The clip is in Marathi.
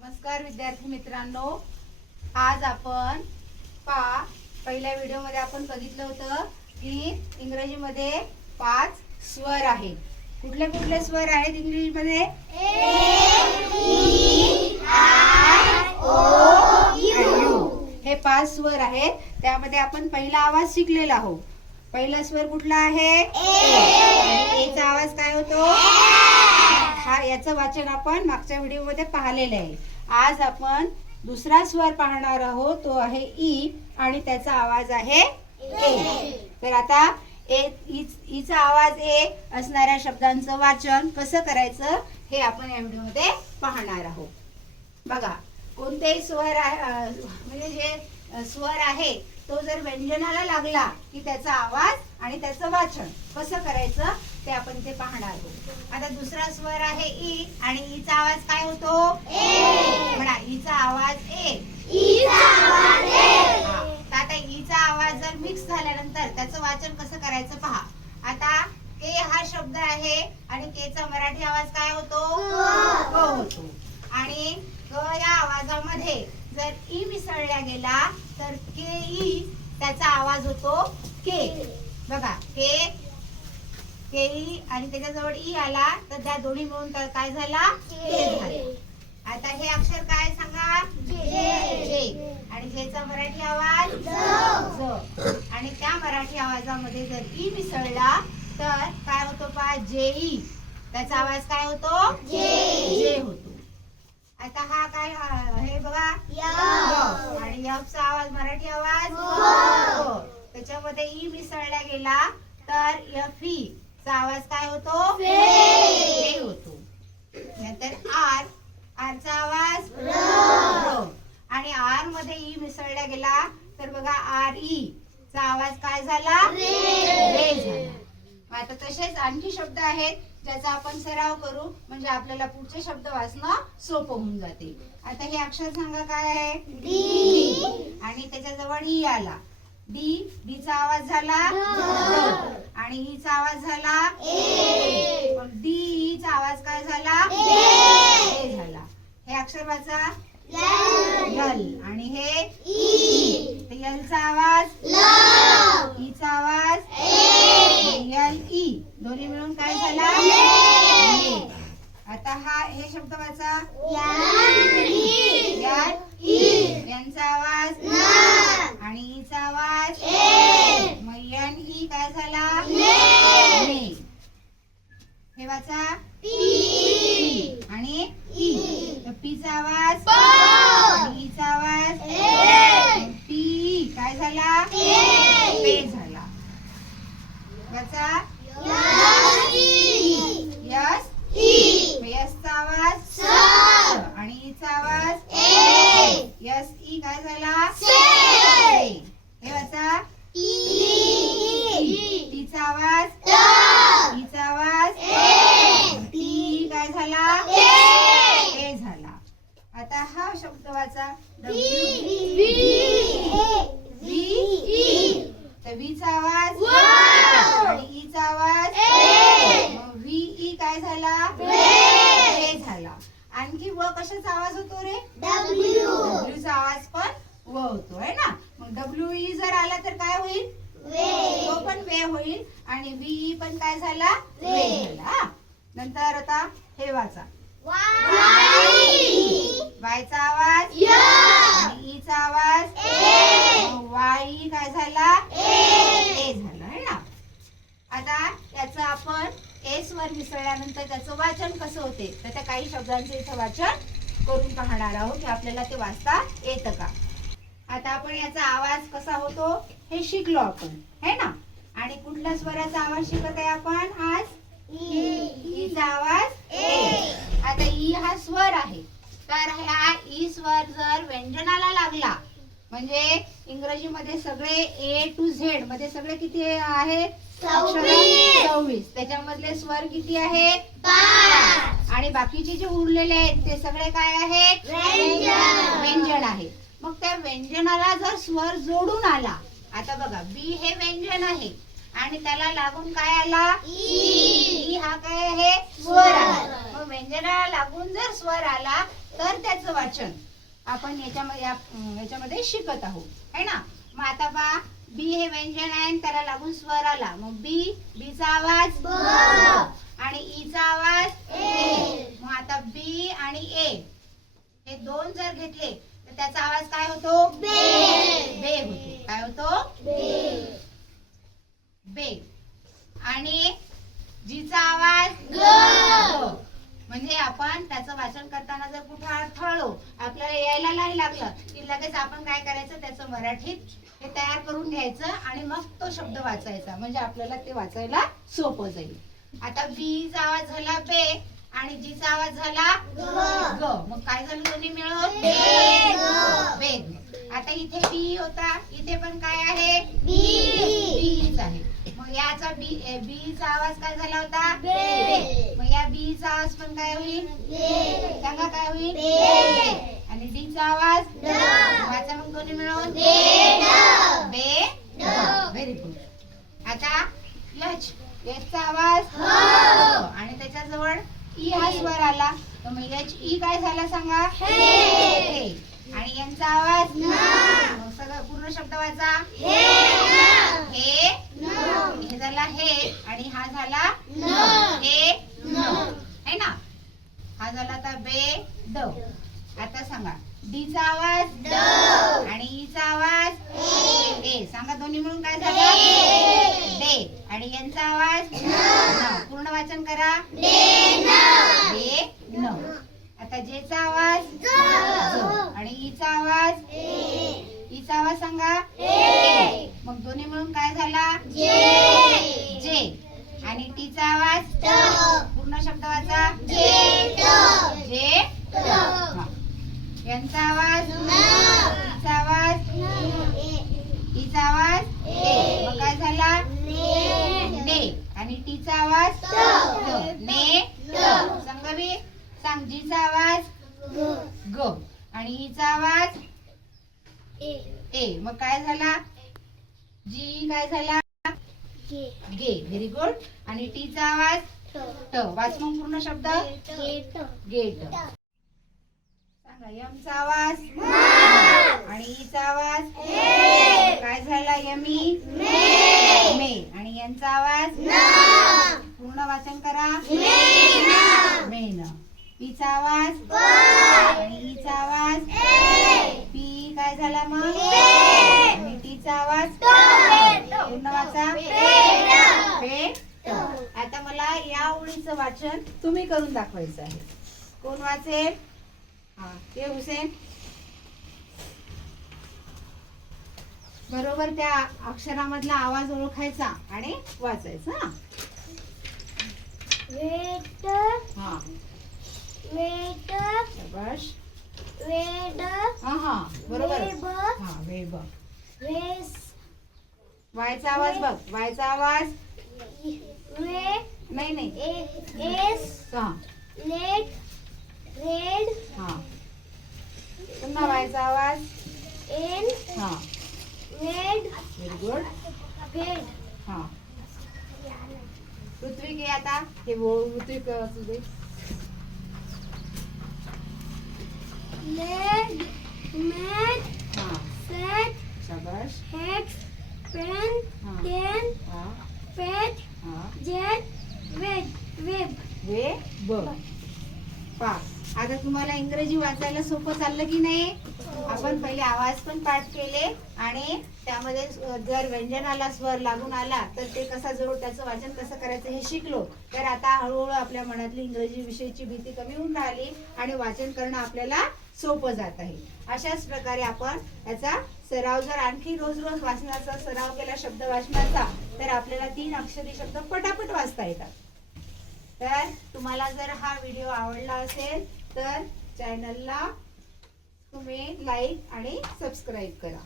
नमस्कार विद्यार्थी मित्रांनो. आज आपण पा पहिल्या व्हिडिओमध्ये आपण बघितलं होतं की इंग्रजीमध्ये पाच स्वर आहेत. कुठले कुठले स्वर आहेत इंग्रजीमध्ये. हे पाच स्वर आहेत. त्यामध्ये आपण पहिला आवाज शिकलेला आहोत. पहिला स्वर कुठला आहे? आणि A चा आवाज काय होतो? हा याचं वाचन आपण मागच्या व्हिडिओमध्ये पाहिलेलं आहे. आज आपण दुसरा स्वर पाहणार आहोत तो आहे ई आणि त्याचा आवाज आहे ए. तर आता ए ईचा आवाज ए असणाऱ्या शब्दांचं वाचन कसं करायचं हे आपण या व्हिडिओमध्ये पाहणार आहोत. बघा कोणतेही स्वर आहे म्हणजे जे स्वर आहे तो जर व्यंजनाला लागला की त्याचा आवाज आणि त्याचं वाचन कसं करायचं ते आपण ते पाहणार आहोत. आता दुसरा स्वर आहे ई आणि ईचा आवाज काय होतो? म्हणा ईचा आवाज ए. आता ईचा आवाज जर मिक्स झाल्यानंतर त्याचं वाचन कसं करायचं पहा. आता के हा शब्द आहे आणि केचा मराठी आवाज काय होतो? क होतो. आणि क या आवाजामध्ये जर ई मिसळला गेला तर के ई त्याचा आवाज होतो के. बघा के के ई आणि त्याच्याजवळ ई आला तर त्या दोन्ही मिळून तर काय झाला? आता हे अक्षर काय सांगा? जे. आणि जेचा मराठी आवाज? ज. आणि त्या मराठी आवाजामध्ये जर ई मिसळला तर काय होतो पा? जेई त्याचा आवाज काय होतो? जे. होतो. आता हा काय हे बघा. य. आणि यचा आवाज मराठी आवाज. त्याच्यामध्ये ई मिसळला गेला तर यफी. चा आवाज काय होतो? फे होतो. नंतर आर आरचा आवाज र. आणि आरमध्ये ई मिसळला गेला तर बघा आर ई चा आवाज काय झाला? रे झाला. आता तसेच आणखी शब्द आहेत ज्याचा आपण सराव करू म्हणजे आपल्याला पुढचे शब्द वाचणं सोपं होऊन जाते. आता हे अक्षर सांगा काय आहे? डी. आणि त्याच्याजवळ ई आला. डी डी चा आवाज झाला. आणि ई चा आवाज झाला डी चा आवाज काय झाला? ए. झाला. हे अक्षर वाचा यल आणि हे? ई. यल चा आवाज? ई चा आवाज? L E. दोन्ही मिळून काय झाला. आता हा हे शब्द वाचा. यांचा आवाज आणि ईचा आवाज मग यन ई काय झाला? ने. हे वाचा. पी. आणि पीचा आवाज आणि ईचा आवाज पी ई काय झाला पे झाला वाचा यस यसचा आवाज आणि ईचा आवाज यस ई काय झाला. हे वाचा. टीचा आवाज? ईचा आवाज? टी काय झाला? ए. झाला. आता हा शब्द वाचा. वीचा आवाज आणि ईचा आवाज मग व्ही ई काय झाला ए झाला आणखी व कशाचा आवाज होतो रे W चा आवाज पण व होतो आहे ना मग डब्ल्यू ई जर आला तर काय होईल तो पण वे होईल आणि व्ही पण काय झाला? वे झाला हा. नंतर आता हे वाचा. वायचा आवाज. आणि ईचा आवाज. वाई काय झाला? ए. झाला आहे ना? आता याचं आपण एस वर मिसळल्यानंतर त्याचं वाचन कसं होते? तर त्या काही शब्दांचं इथं वाचन करून पाहणार आहोत. की आपल्याला ते वाचता येतं का? आता आपण याचा आवाज कसा होतो? हे शिकलो आपण है ना? आणि कुठल्या स्वराचा आवाज शिकत आहे आपण? आज? ईचा आवाज? ए. आता ई हा स्वर आहे. तर ह्या ई स्वर जर व्यंजनाला लागला म्हणजे इंग्रजीमध्ये सगळे ए टू झेडमध्ये सगळे किती आहेत सव्वीस. त्याच्यामधले स्वर किती आहेत? आणि बाकीचे जे उरलेले आहेत ते सगळे काय आहेत? व्यंजन. व्यंजन आहे. मग त्या व्यंजनाला जर स्वर जोडून आला आता बघा बी हे व्यंजन आहे. आणि त्याला लागून काय आला? ई. हा काय आहे? स्वर मग व्यंजनाला लागून जर स्वर आला तर त्याचं वाचन आपण याच्यामध्ये याच्यामध्ये शिकत आहोत. है ना? मग आता पहा बी हे व्यंजन आहे आणि त्याला लागून स्वर आला. मग बी बीचा आवाज ब. आणि ईचा आवाज ए. मग आता बी आणि ए. हे दोन जर घेतले तर त्याचा आवाज काय होतो? बे होतो. काय होतो? बे. आणि जीचा आवाज ग. म्हणजे आपण त्याचं वाचन करताना जर कुठे अडथळलो आपल्याला यायला नाही लागलं की लगेच आपण काय करायचं त्याचं मराठीत हे तयार करून घ्यायचं आणि मग तो शब्द वाचायचा. म्हणजे आपल्याला ते वाचायला सोपं जाईल. आता बीचा आवाज झाला बे आणि जीचा आवाज झाला ग. मग काय झालं दोन्ही मिळून? बेग आता इथे बी होता. इथे पण काय आहे? बीच आहे. मग याचा बी बीचा आवाज काय झाला होता? बे. मग या बीचा आवाज पण काय होईल? सांगा काय होईल? आणि डीचा आवाज? वाचा मग दोन्ही मिळून बे व्हेरी गुड आता यच. यचचा आवाज? ग. आणि त्याच्याजवळ ई. हा स्वर आला. तर मग यच ई काय झाला सांगा? हे. आणि यांचा आवाज? सगळं पूर्ण शब्द वाचा. हे हे. झाला हे आणि हा झाला हे है ना? हा झाला आता बे ड आता सांगा. डीचा आवाज आणि ईचा आवाज ए. सांगा दोन्ही मिळून काय झालं? डे आणि यांचा आवाज न. पूर्ण वाचन करा. डे न. आता जेचा आवाज. आणि ईचा आवाज ईचा आवाज सांगा. ए. मग दोन्ही मिळून काय झाला? जे. आणि टीचा आवाज? पूर्ण शब्द वाचा. जे. यांचा आवाज? ईचा आवाज? ईचा आवाज? ए. मग काय झाला? ने. आणि टीचा आवाज. ने. संगवी सांग जीचा आवाज? ग. आणि ईचा आवाज? ए. मग काय झाला? जी काय झाला? गे. व्हेरी गुड आणि टीचा आवाज? ट. वाच मग पूर्ण शब्द. गेट सांगा यमचा आवाज? आणि ईचा आवाज? काय झाला यमी? मे. आणि यांचा आवाज? पूर्ण वाचन करा. मेन पीचा आवाज? आणि ईचा आवाज? झाला मग? टीचा आवाज आता मला या ओळीचं वाचन तुम्ही करून दाखवायचं आहे. कोण वाचेल? हा ते हुसेन. बरोबर त्या अक्षरामधला आवाज ओळखायचा आणि वाचायचा हा. हा. हा हा बरोबर. हा वेब. वायचा आवाज बघ वायचा आवाज. नाही नाही. हा हा. पुन्हा वायचा आवाज. हा. व्हेरी गुड हा. पृथ्वी घे आता. हे बोल पृथ्वी क- असू दे. हा शाबाश हा हा हा वे ब पा आता तुम्हाला इंग्रजी वाचायला सोपं चाललं की नाही? आपण पहिले आवाज पण पाठ केले आणि त्यामध्ये जर व्यंजनाला स्वर लागून आला तर ते कसा जरूर त्याचं वाचन कसं करायचं हे शिकलो. तर आता हळूहळू आपल्या मनातली इंग्रजी विषयीची भीती कमी होऊन राहिली आणि वाचन करणं आपल्याला सोपं जात आहे. अशाच प्रकारे आपण याचा सराव जर आणखी रोज रोज वाचनाचा सराव केला शब्द वाचनाचा तर आपल्याला तीन अक्षरी शब्द पटापट वाचता येतात. तर तुम्हाला जर हा व्हिडिओ आवडला असेल तर चॅनलला तुम्ही लाईक आणि सबस्क्राईब करा.